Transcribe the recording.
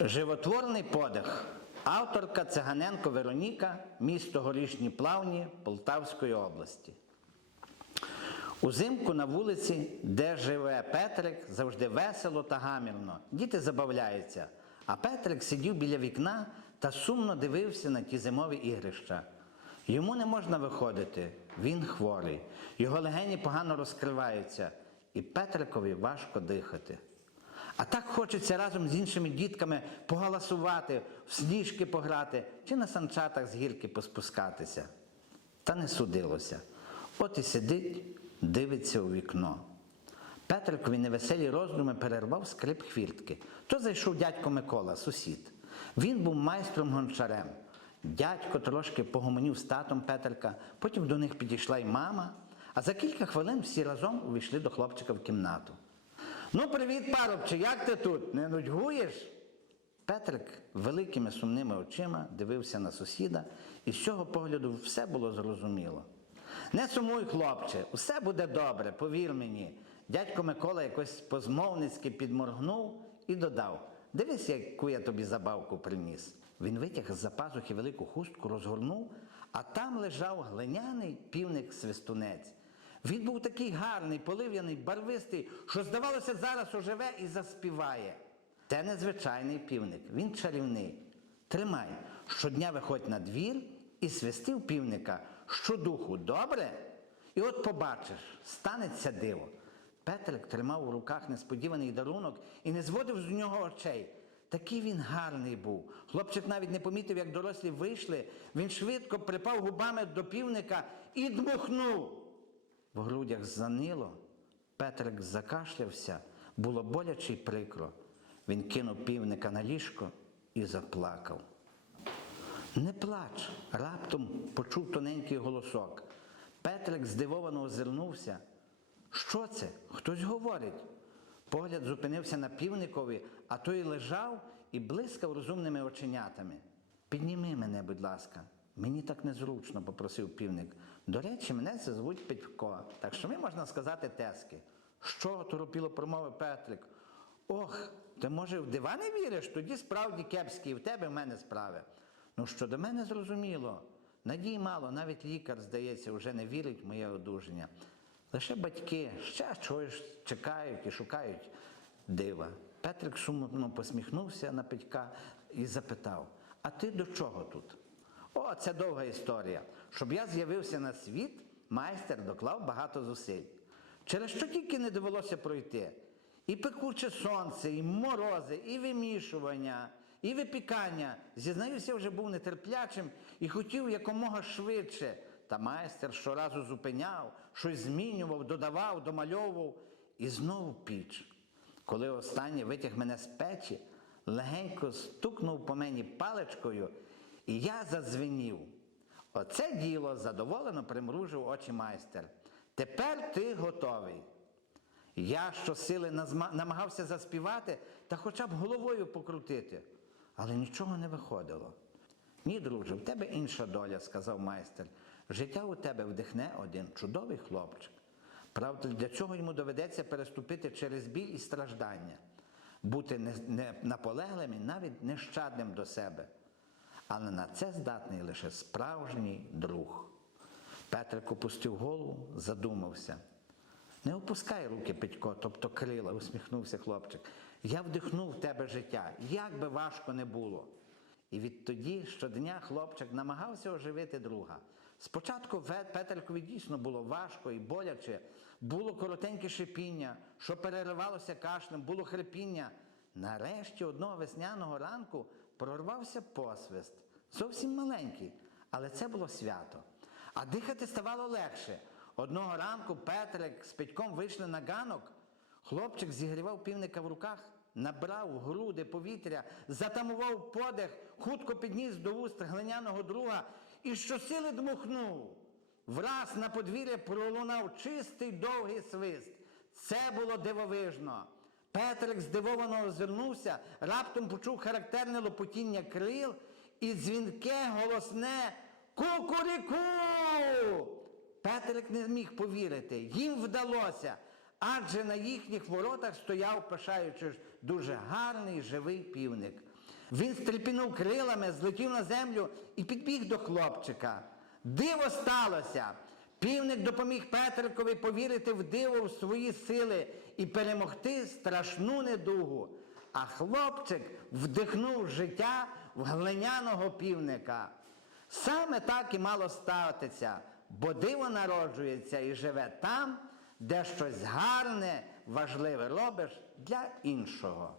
Животворний подих. Авторка Циганенко Вероніка, місто Горішні Плавні Полтавської області. Узимку на вулиці, де живе Петрик, завжди весело та гамірно. Діти забавляються. А Петрик сидів біля вікна та сумно дивився на ті зимові ігрища. Йому не можна виходити, він хворий, його легені погано розкриваються, і Петрикові важко дихати. А так хочеться разом з іншими дітками погаласувати, в сніжки пограти чи на санчатах з гірки поспускатися. Та не судилося. От і сидить, дивиться у вікно. Петрикові невеселі роздуми перервав скрип хвіртки. То зайшов дядько Микола, сусід. Він був майстром гончарем. Дядько трошки погомонів з татом Петрика, потім до них підійшла й мама, а за кілька хвилин всі разом увійшли до хлопчика в кімнату. Ну, привіт, парубче, як ти тут? Не нудьгуєш? Петрик великими сумними очима дивився на сусіда, і з цього погляду все було зрозуміло. Не сумуй, хлопче, усе буде добре, повір мені. Дядько Микола якось позмовницьки підморгнув і додав: Дивись, яку я тобі забавку приніс. Він витяг з-за пазухи велику хустку, розгорнув, а там лежав глиняний півник-свистунець. Він був такий гарний, полив'яний, барвистий, що, здавалося, зараз оживе і заспіває. Це незвичайний півник, він чарівний. Тримай, щодня виходь на двір і свисти в півника щодуху, добре? І от побачиш, станеться диво. Петрик тримав у руках несподіваний дарунок і не зводив з нього очей. Такий він гарний був. Хлопчик навіть не помітив, як дорослі вийшли. Він швидко припав губами до півника і дмухнув. В грудях занило, Петрик закашлявся, було боляче й прикро. Він кинув півника на ліжко і заплакав. Не плач, раптом почув тоненький голосок. Петрик здивовано озирнувся. Що це? Хтось говорить. Погляд зупинився на півникові, а той лежав і блискав розумними оченятами. Підніми мене, будь ласка. Мені так незручно, попросив півник. До речі, мене це звуть Петько, так що ми можна сказати тески. Що? торопіло промовив Петрик. Ох, ти може в дива не віриш? Тоді справді кепські, і в тебе в мене справи. Ну, що до мене зрозуміло. Надій мало, навіть лікар, здається, вже не вірить в моє одужання. Лише батьки ще чогось чекають і шукають дива. Петрик сумно посміхнувся на Петька і запитав: А ти до чого тут? О, це довга історія. Щоб я з'явився на світ, майстер доклав багато зусиль. Через що тільки не довелося пройти. І пекуче сонце, і морози, і вимішування, і випікання. Зізнаюся, вже був нетерплячим і хотів якомога швидше. Та майстер щоразу зупиняв, щось змінював, додавав, домальовував і знову піч. Коли останній витяг мене з печі, легенько стукнув по мені паличкою, і я задзвенів. Оце діло задоволено примружив очі майстер. Тепер ти готовий. Я щосили намагався заспівати та хоча б головою покрутити, але нічого не виходило. Ні, друже, в тебе інша доля, сказав майстер. Життя у тебе вдихне один чудовий хлопчик. Правда, для цього йому доведеться переступити через біль і страждання, бути не, не наполеглим і навіть нещадним до себе. Але на це здатний лише справжній друг. Петрик опустив голову, задумався. Не опускай руки, Петько, тобто крила, усміхнувся хлопчик. Я вдихнув в тебе життя, як би важко не було. І відтоді щодня хлопчик намагався оживити друга. Спочатку Петеркові дійсно було важко і боляче, було коротеньке шипіння, що переривалося кашлем, було хрипіння. Нарешті одного весняного ранку прорвався посвист, зовсім маленький, але це було свято. А дихати ставало легше. Одного ранку Петрик з Петьком вийшли на ганок. Хлопчик зігрівав півника в руках, набрав груди повітря, затамував подих, хутко підніс до вуст глиняного друга і щосили дмухнув. Враз на подвір'я пролунав чистий довгий свист. Це було дивовижно. Петрик здивовано озирнувся, раптом почув характерне лопотіння крил і дзвінке голосне Кукуріку! Петрик не міг повірити, їм вдалося, адже на їхніх воротах стояв, пишаючись, дуже гарний живий півник. Він стрепінув крилами, злетів на землю і підбіг до хлопчика. Диво сталося! Півник допоміг Петрикові повірити в диво в свої сили і перемогти страшну недугу. А хлопчик вдихнув життя в глиняного півника. Саме так і мало статися, бо диво народжується і живе там, де щось гарне, важливе робиш для іншого.